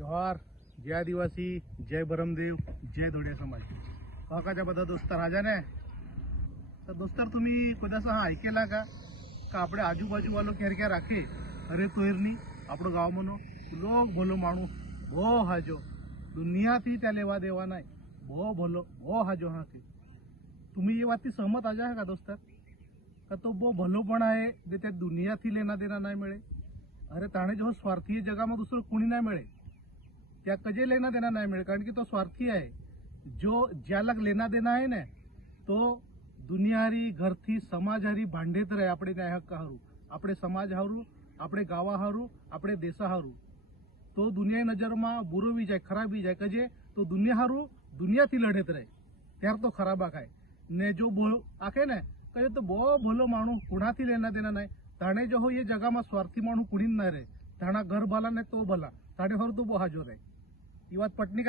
जोहार। जय आदिवासी जय भरमदेव जय धोड्या समाज। हकाच्या बद्दल दोस्त राजा ने तर दोस्तर तुम्ही कोणाचा हा ऐकेला का? का आपले आजूबाजूवालो खेर क्या राखे अरे तोयरनी आपलं गाव म्हणू लोक भलो माणू भो हाजो. दुनियातही त्या लेवा देवा नाही भो भलो भो हाजो हा के तुम्ही ये वाती सहमत आजा का दोस्त का तो बो भलोपण आहे जे त्या दुनियातही लेना देना नाही मिळे? अरे ताणे जो स्वार्थी जगामध्ये दुसरं कुणी नाही मिळे? त्या कजे लेना देना नाही मिळे कारण की तो स्वार्थी आहे जो ज्याला लेना देना आहे ને તો દુનિયારી ઘરથી સમાજ હારી ભાંડેત રહે આપણે ન્યાય હક્ક હારું આપણે સમાજ હારું આપણે ગાવા હારું આપણે દેશા હારું તો દુનિયાની નજરમાં બુરો બી જાય ખરાબ બી જાય કજે તો દુનિયા હારું દુનિયાથી લડેત રહે ત્યાર તો ખરાબ આખાય ને જો બોલ આખે ને કહે તો બહુ ભલો માણું કુણાથી લેના દેના નહીં તાણે જો હોય એ જગામાં સ્વાર્થી માણું કુણી ના રહે તાણા ઘર ભલા ને તો ભલા. તાણે હર તો બહુ હાજો રહે. એ વાત પટની